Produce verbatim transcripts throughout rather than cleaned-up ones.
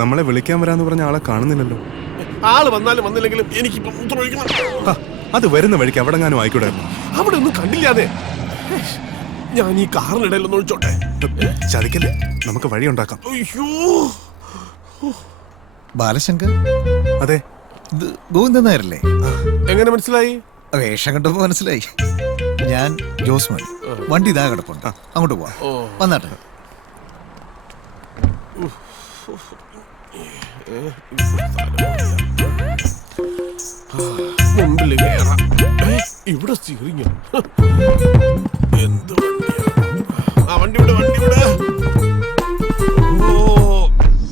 നമ്മളെ വിളിക്കാൻ വരാന്ന് പറഞ്ഞ ആളെ കാണുന്നില്ലല്ലോ. ആള് വന്നാലും വന്നില്ലെങ്കിലും എനിക്ക് അത് വരുന്ന വഴിക്ക് അവിടെ ഞാനും ആയിക്കൂടായിരുന്നു. അവിടെ ഒന്നും കണ്ടില്ലാതെ. ഞാൻ ഈ കാറിനിടയിലൊന്നും ഒഴിച്ചോട്ടെ. ചതിക്കല്ലേ, നമുക്ക് വഴി ഉണ്ടാക്കാം. അയ്യോ ബാലശങ്കർ. അതെ, ഗോവിന്ദൻ നായരല്ലേ? എങ്ങനെ മനസ്സിലായി? വേഷം കണ്ടപ്പോ മനസ്സിലായി. ഞാൻ ജോസ്മോൻ. വണ്ടി ഇതാ കിടപ്പുണ്ട്, അങ്ങോട്ട് പോവാം. വന്നാട്ടെ. മുമ്പില് കേറാം. ഇവിടെ സ്റ്റിയറിംഗ് എന്ത് വണ്ടിയാ? ആ വണ്ടി വിട്, വണ്ടി വിട്. ഓ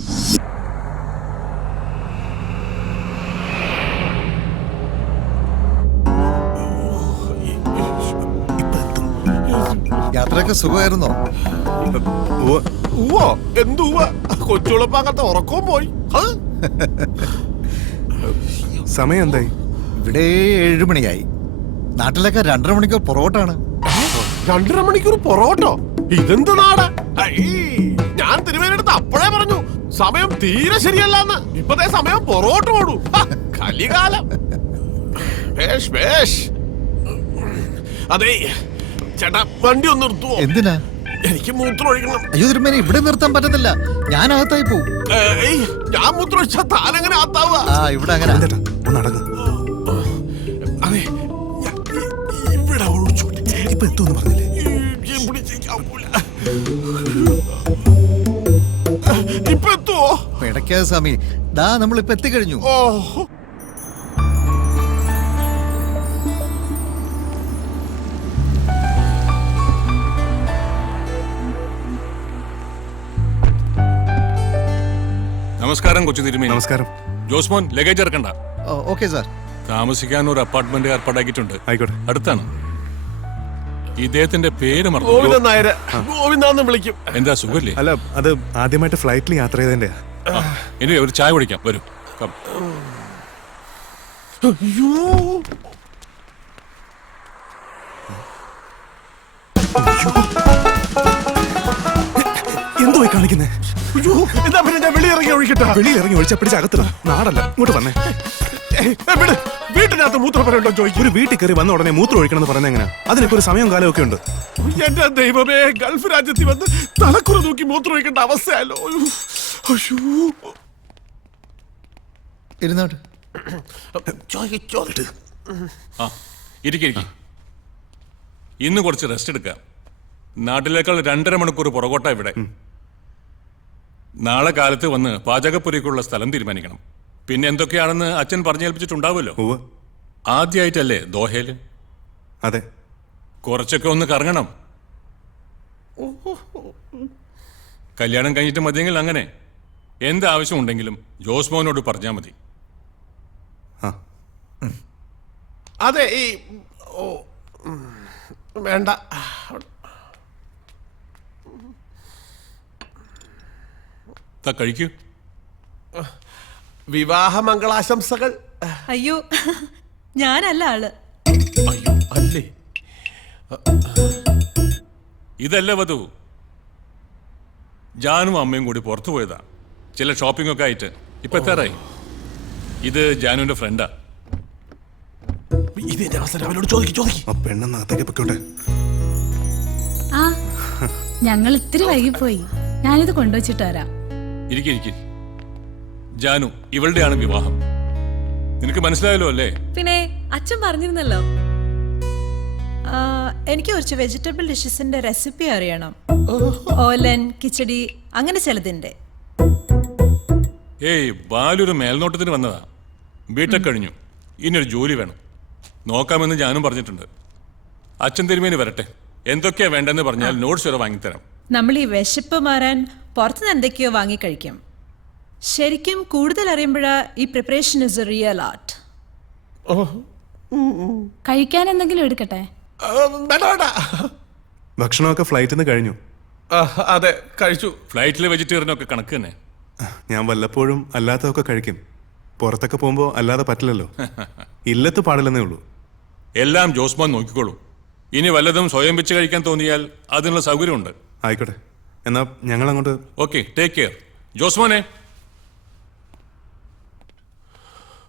യാത്രയൊക്കെ സുഖമായിരുന്നോ? ഉവ്വോ, എന്തുവാ? കൊച്ചുളപ്പാകത്തെ ഉറക്കവും പോയി. സമയം എന്തായി? ഇവിടെ ഏഴു മണിയായി. നാട്ടിലൊക്കെ രണ്ടര മണിക്കൂർ പുറകോട്ടാണ്. രണ്ടര മണിക്കൂർ പൊറോട്ടോ? ഇതെന്ത് നാടാ? ഞാൻ തിരുവേനെടുത്ത് അപ്പോഴേ പറഞ്ഞു സമയം തീരെ ശരിയല്ലെന്ന്. ഇപ്പത്തെ സമയം പൊറോട്ട് ഓടൂ. കലികാലം. അതെ ചേട്ടാ, വണ്ടി ഒന്ന് നിർത്തുവോ? എന്തിനാ? എനിക്ക് മൂത്രം ഒഴിക്കണം. അയ്യോ തിരുമേനി, ഇവിടെ നിർത്താൻ പറ്റത്തില്ല. ഞാൻ അകത്തായി പോവും. ഞാൻ മൂത്രം ഒഴിച്ചാ താനെങ്ങനെ ആത്താവുക? ആ ഇവിടെ അങ്ങനെ. നടന്നു. അതെ, ഇവിടെ ഒഴിച്ചോട്ടെ. ഇപ്പൊ എത്തുമെന്ന് പറഞ്ഞില്ലേ? ഇപ്പൊ എത്തുവോ? പിടയ്ക്കാതെ സ്വാമി, ദാ നമ്മളിപ്പോ എത്തിക്കഴിഞ്ഞു. ഓ നമസ്കാരം കൊച്ചു തിരുമേനി. നമസ്കാരം. ജോസ്മോൻ, ലഗേജ് ഇറക്കണ്ട. Okay sir. താമസിക്കാൻ ഒരു അപ്പാർട്ട്മെന്റ് ഏർപ്പാടാക്കിയിട്ടുണ്ട്. ആയിക്കോട്ടെ. അടുത്താണ്. ഇദ്ദേഹത്തിന്റെ പേര് മറന്നു. ഗോവിന്ദൻ നായർ. ഗോവിന്ദാന്ന് വിളിക്കും. എന്താ സുഖല്ലേ? അല്ല, അത് ആദ്യമായിട്ട് ഫ്ലൈറ്റിൽ യാത്ര ചെയ്തതിന്റെ. ഇനി ഒരു ചായ കുടിക്കാം, വരൂ. അയ്യോ, എന്തോ കാണിക്കുന്നേ? അയ്യോ, എന്താ പിന്നെ ഞാൻ വെളിയിറങ്ങി ഒഴിക്കട്ടെ? വെളിയിറങ്ങി ഒഴിച്ച പിടിച്ച് അകത്തിടാം. നാടല്ല, ഇങ്ങോട്ട് വന്നേ. വീട്ടിനകത്ത് മൂത്രപ്പരണ്ടോ ചോദിക്കും. ഒരു വീട്ടിൽ കയറി വന്ന ഉടനെ മൂത്രം ഒഴിക്കണം പറയുന്നത് എങ്ങനെ? അതിനൊക്കെ ഒരു സമയവും കാലവും ഒക്കെ ഉണ്ട്. എന്റെ ദൈവമേ, ഗൾഫ് രാജ്യത്തിൽ വന്ന് തലക്കുറ നോക്കി മൂത്രം ഒഴിക്കേണ്ട അവസ്ഥയല്ലോ. ഇരുന്നോട്ട്. ആ ഇരിക്കും. ഇന്ന് കുറച്ച് റെസ്റ്റ് എടുക്കാം. നാട്ടിലേക്കാൾ രണ്ടര മണിക്കൂർ പുറകോട്ടാ ഇവിടെ. നാളെ കാലത്ത് വന്ന് പാചകപ്പുരയ്ക്കുള്ള സ്ഥലം തീരുമാനിക്കണം. പിന്നെ എന്തൊക്കെയാണെന്ന് അച്ഛൻ പറഞ്ഞേൽപ്പിച്ചിട്ടുണ്ടാവുമല്ലോ. ആദ്യമായിട്ടല്ലേ ദോഹയില്? അതെ. കുറച്ചൊക്കെ ഒന്ന് കറങ്ങണം. കല്യാണം കഴിഞ്ഞിട്ട് മതിയെങ്കിൽ അങ്ങനെ. എന്താവശ്യം ഉണ്ടെങ്കിലും ജോസ്മോനോട് പറഞ്ഞാൽ മതി. അതെ, ഈ വേണ്ട. കഴിക്കൂ. വിവാഹ മംഗളാശംസകൾ. അയ്യോ, ഞാനല്ല ആള്. അയ്യോ, അല്ലേ? ഇതല്ല വധു. ജാനും അമ്മയും കൂടി പുറത്തു പോയതാ, ചില ഷോപ്പിംഗ് ഒക്കെ ആയിട്ട്. ഇപ്പൊ എത്താറായി. ഇത് ജാനുവിന്റെ ഫ്രണ്ടാ. ഇതിന്റെ അവസരം അവനോട് ചോദിക്കും ചോദിക്കും. ആ പെണ്ണെന്നകത്തേക്ക് പൊക്കോട്ടെ. ആ, ഞങ്ങൾ ഇത്തിരി വൈകിപ്പോയി. ഞാനിത് കൊണ്ടുവച്ചിട്ട് വരാം. ഇരിക്കും. ജാനു, ഇവളുടെയാണ് വിവാഹം. നിനക്ക് മനസ്സിലായല്ലോ അല്ലേ? പിന്നെ അച്ഛൻ പറഞ്ഞിരുന്നല്ലോ. എനിക്ക് കുറച്ച് വെജിറ്റബിൾ ഡിഷസിന്റെ റെസിപ്പി അറിയണം. ഓലൻ, കിച്ചടി, അങ്ങനെ ചിലതിന്റെ. ഏയ്, ബാലൊരു മേൽനോട്ടത്തിന് വന്നതാ. ബിടെക് കഴിഞ്ഞു. ഇനിയൊരു ജോലി വേണം. നോക്കാമെന്ന് ഞാനും പറഞ്ഞിട്ടുണ്ട്. അച്ഛൻ തിരുമേനി വരട്ടെ. എന്തൊക്കെയാ വേണ്ടെന്ന് പറഞ്ഞാൽ നോട്ട്സ് വരെ വാങ്ങിത്തരാം. നമ്മൾ ഈ വിശപ്പ് മാറാൻ പുറത്തുനിന്ന് എന്തൊക്കെയോ വാങ്ങിക്കഴിക്കും. ശരിക്കും കൂടുതൽ അറിയുമ്പോഴാ ഈ preparation is a real art. കഴിക്കാൻ എന്തെങ്കിലും എടുക്കട്ടെ? ഭക്ഷണമൊക്കെ ഫ്ലൈറ്റിൽ നിന്ന് കഴിഞ്ഞു. അതെ, കഴിച്ചു. ഫ്ലൈറ്റിലെ വെജിറ്റേറിയനൊക്കെ കണക്ക് തന്നെ. ഞാൻ വല്ലപ്പോഴും അല്ലാത്തതൊക്കെ കഴിക്കും. പുറത്തൊക്കെ പോകുമ്പോൾ അല്ലാതെ പറ്റില്ലല്ലോ. ഇല്ലത്ത് പാടില്ലെന്നേ ഉള്ളൂ. എല്ലാം ജോസ്മാൻ നോക്കിക്കോളൂ. ഇനി വല്ലതും സ്വയം വെച്ച് കഴിക്കാൻ തോന്നിയാൽ അതിനുള്ള സൗകര്യമുണ്ട്. ആയിക്കോട്ടെ, എന്നാ ഞങ്ങൾ അങ്ങോട്ട്. Okay, take care. ജോസ്മാനെ,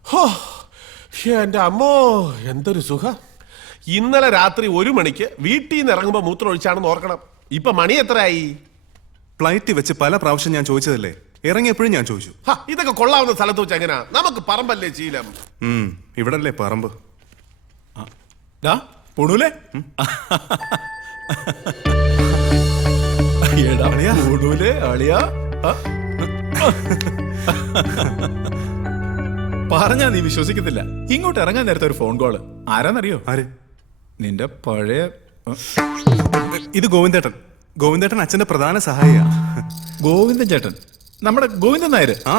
ഹോ, എന്റെ അമ്മോ എന്തൊരു സുഖം. ഇന്നലെ രാത്രി ഒരു മണിക്ക് വീട്ടിൽ നിന്ന് ഇറങ്ങുമ്പോ മൂത്രം ഒഴിച്ചാണെന്ന് ഓർക്കണം. ഇപ്പൊ മണി എത്രയായി? ഫ്ലൈറ്റ് വെച്ച് പല പ്രാവശ്യം ഞാൻ ചോദിച്ചതല്ലേ, ഇറങ്ങിയപ്പോഴും ഞാൻ ചോദിച്ചു. ഹ, ഇതൊക്കെ കൊള്ളാവുന്ന സ്ഥലത്ത് വെച്ച് എങ്ങനെയാ? നമുക്ക് പറമ്പല്ലേ ശീലം. ഉം, ഇവിടല്ലേ പറമ്പ്. പൊണൂലേ പൊണൂലേ അളിയാ പറഞ്ഞാ നീ വിശ്വസിക്കത്തില്ല. ഇങ്ങോട്ട് ഇറങ്ങാൻ നേരത്തെ ഒരു ഫോൺ കോള്. ആരാന്നറിയോ? ആര്? നിന്റെ പഴയ ഇത് ഗോവിന്ദേട്ടൻ. ഗോവിന്ദേട്ടൻ അച്ഛന്റെ പ്രധാന സഹായിയാ. ഗോവിന്ദൻ ചേട്ടൻ, നമ്മുടെ ഗോവിന്ദൻ നായര്. ആ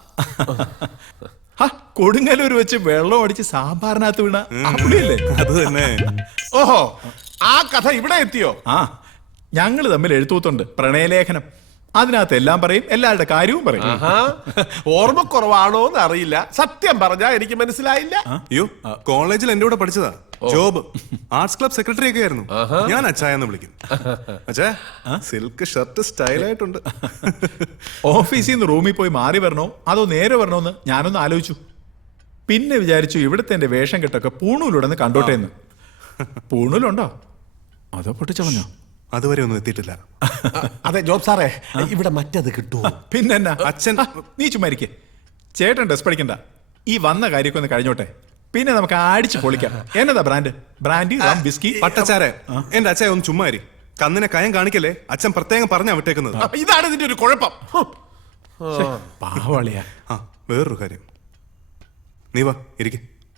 ആ കൊടുങ്ങല്ലൂർ വെച്ച് വെള്ളം അടിച്ച് സാമ്പാറിനകത്ത് വീണ പുള്ളിയല്ലേ? അത് തന്നെ. ഓഹോ, ആ കഥ ഇവിടെ എത്തിയോ? ആ, ഞങ്ങൾ തമ്മിൽ എഴുത്തൂത്തുണ്ട്, പ്രണയലേഖനം. അതിനകത്ത് എല്ലാം പറയും, എല്ലാവരുടെ കാര്യവും പറയും. ആഹാ, ഓർമ്മക്കുറവാണോ എന്ന് അറിയില്ല. സത്യം പറഞ്ഞാ എനിക്ക് മനസ്സിലായില്ല. അയ്യോ, കോളേജിൽ എന്റെ കൂടെ പഠിച്ചതാ. ജോബ് ആർട്സ് ക്ലബ് സെക്രട്ടറി ഒക്കെ ആയിരുന്നു. ഞാൻ അച്ചായെന്ന് വിളിക്കും. അച്ഛാ, സിൽക്ക് ഷർട്ട് സ്റ്റൈലായിട്ടുണ്ട്. ഓഫീസിൽ നിന്ന് റൂമിൽ പോയി മാറി വരണോ അതോ നേരെ വരണോന്ന് ഞാനൊന്ന് ആലോചിച്ചു. പിന്നെ വിചാരിച്ചു ഇവിടുത്തെ എന്റെ വേഷം കെട്ടൊക്കെ പൂണൂലുടന്ന് കണ്ടോട്ടെ എന്ന്. പൂണൂലുണ്ടോ അതോ പൊട്ടിച്ചളഞ്ഞോ? അതുവരെ ഒന്നും എത്തിയിട്ടില്ല. അതെ ജോബ് സാറേ, ഇവിടെ മറ്റത് കിട്ടുമോ? പിന്നെ എന്നാ അച്ഛൻ ആ, നീ ചുമ്മാരിക്കേ. ചേട്ടൻ ഡ്രസ് പഠിക്കണ്ട, ഈ വന്ന കാര്യമൊക്കെ ഒന്ന് കഴിഞ്ഞോട്ടെ, പിന്നെ നമുക്ക് അടിച്ച് പൊളിക്കാം. എന്നതാ ബ്രാൻഡ്? ബ്രാൻഡി, റം, വിസ്കി, പട്ടച്ചാരെ. എന്റെ അച്ഛൻ ഒന്ന് ചുമ്മാരി. കന്നിനെ കയം കാണിക്കല്ലേ. അച്ഛൻ പ്രത്യേകം പറഞ്ഞാ വിട്ടേക്കുന്നത്. ഇതാണ് ഇതിന്റെ ഒരു കുഴപ്പം. പാവളിയാ. ആ, വേറൊരു കാര്യം. നീ വാ, ഇരിക്കെ.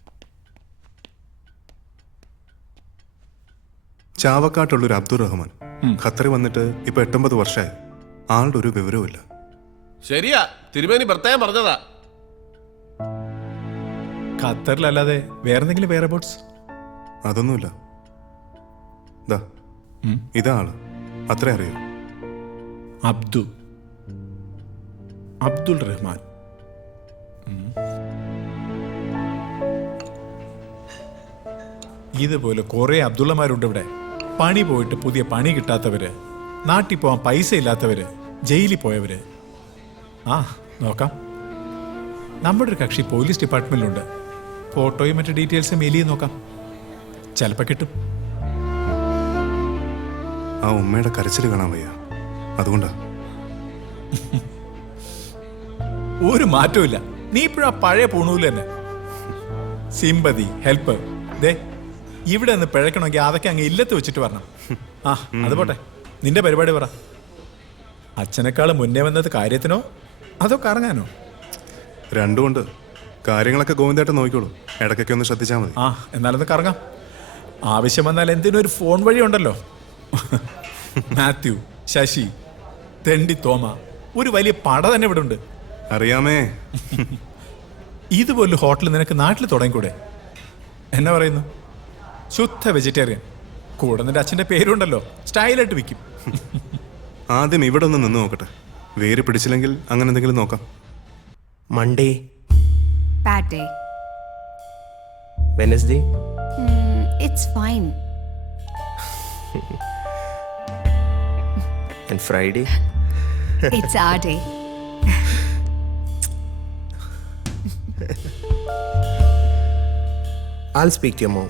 ചാവക്കാട്ടുള്ളൊരു അബ്ദുൾ റഹ്മാൻ ഖത്തറിൽ വന്നിട്ട് ഇപ്പൊ എട്ടൊമ്പത് വർഷമായി. ആളുടെ ഒരു വിവരവും ഇല്ല. ശരിയാ, തിരുമേനി പ്രത്യേകം പറഞ്ഞതാ. ഖത്തറിലല്ലാതെ വേറെന്തെങ്കിലും വേറെ ബോട്ട്സ്? അതൊന്നുമില്ല. ദാ ഇതാ ആള്. അത്രേ അറിയൂ. അബ്ദു അബ്ദുൾ റഹ്മാൻ. ഇതുപോലെ കുറെ അബ്ദുള്ളമാരുണ്ട് ഇവിടെ. പണി പോയിട്ട് പുതിയ പണി കിട്ടാത്തവര്, നാട്ടിൽ പോകാൻ പൈസ ഇല്ലാത്തവര്, ജയിലിൽ പോയവര്. ആ നോക്കാം, നമ്മുടെ ഒരു കക്ഷി പോലീസ് ഡിപ്പാർട്ട്മെന്റിലുണ്ട്. ഫോട്ടോയും മറ്റു ഡീറ്റെയിൽസും മെയിലിയും നോക്കാം, ചിലപ്പോൾ കിട്ടും. ആ ഉമ്മയുടെ കരച്ചിൽ കാണാൻ വയ്യ, അതുകൊണ്ടാ. ഒരു മാറ്റവും ഇല്ല. നീ ഇപ്പോഴാ പഴയ പൂണൂല് തന്നെ. Sympathy, help. ദേ ഇവിടെ നിന്ന് പിഴക്കണമെങ്കിൽ അതൊക്കെ അങ്ങ് ഇല്ലത്ത് വെച്ചിട്ട് വരണം. ആ അത് പോട്ടെ, നിന്റെ പരിപാടി പറ. അച്ഛനേക്കാളും മുന്നേ വന്നത് കാര്യത്തിനോ അതോ കറങ്ങാനോ? രണ്ടുമുണ്ട്. കാര്യങ്ങളൊക്കെ ഗോവിന്ദേട്ടൻ നോക്കിക്കോളൂ. ഇടയ്ക്കൊക്കെ ഒന്ന് ശ്രദ്ധിച്ചാൽ മതി. ആ എന്നാലൊന്ന് കറങ്ങാം. ആവശ്യം വന്നാൽ എന്തിനും ഒരു ഫോൺ വഴി ഉണ്ടല്ലോ. മാത്യു, ശശി, തെണ്ടി തോമ, ഒരു വലിയ പട തന്നെ ഇവിടെ ഉണ്ട്. അറിയാമേ. ഇതുപോലെ ഹോട്ടൽ നിനക്ക് നാട്ടിൽ തുടങ്ങിക്കൂടെ? എന്നാ പറയുന്നു? ശുദ്ധ വെജിറ്റേറിയൻ. കൂടെ നിന്റെ അച്ഛൻ്റെ പേരുണ്ടല്ലോ, സ്റ്റൈലായിട്ട് വിൽക്കും. ആദ്യം ഇവിടെ ഒന്ന് നിന്ന് നോക്കട്ടെ. വേര് പിടിച്ചില്ലെങ്കിൽ അങ്ങനെ എന്തെങ്കിലും നോക്കാം. Monday, Bad day. Wednesday, Hmm, it's fine. and Friday. It's our day. I'll speak to your mom.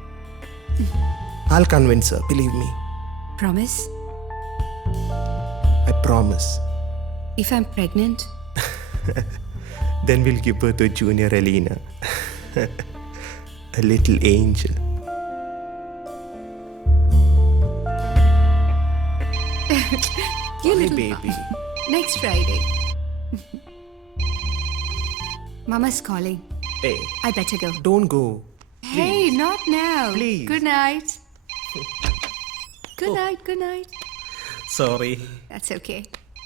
I'll convince her, believe me. Promise? I promise. If I'm pregnant? Then we'll give birth to a junior Alina. A little angel. You Hi, little baby. Next Friday. Mama's calling. Hey, I better go. don't go. Hey, not now. Please. Good night. Good night, good night. Sorry. That's okay.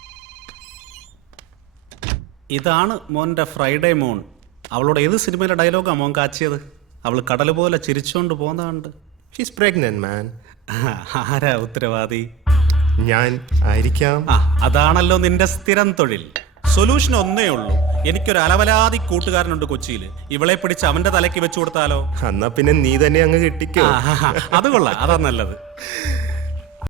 ഇതാണ് മോൻ്റെ Friday മോൺ. അവളോട് ഏത് സിനിമയിലെ ഡയലോഗാണ് മോൻ കാച്ചിയത്? അവൾ കടൽ പോലെ ചിരിച്ചുകൊണ്ട് പോകുന്നതുണ്ട്. She's pregnant, man. ആരാ ഉത്തരവാദി? ഞാൻ ആയിരിക്കാം. ആ അതാണല്ലോ നിന്റെ സ്ഥിരം തൊഴിൽ. സൊല്യൂഷൻ ഒന്നേ ഉള്ളൂ. എനിക്കൊരു അലവലാതി കൂട്ടുകാരനുണ്ട് കൊച്ചിയിൽ. ഇവളെ പിടിച്ച് അവന്റെ തലയ്ക്ക് വെച്ചു കൊടുത്താലോ? എന്നാ പിന്നെ നീ തന്നെ അങ്ങ് കെട്ടിക്കോ. ആ, അത് കൊള്ളാം, അതാ നല്ലത്.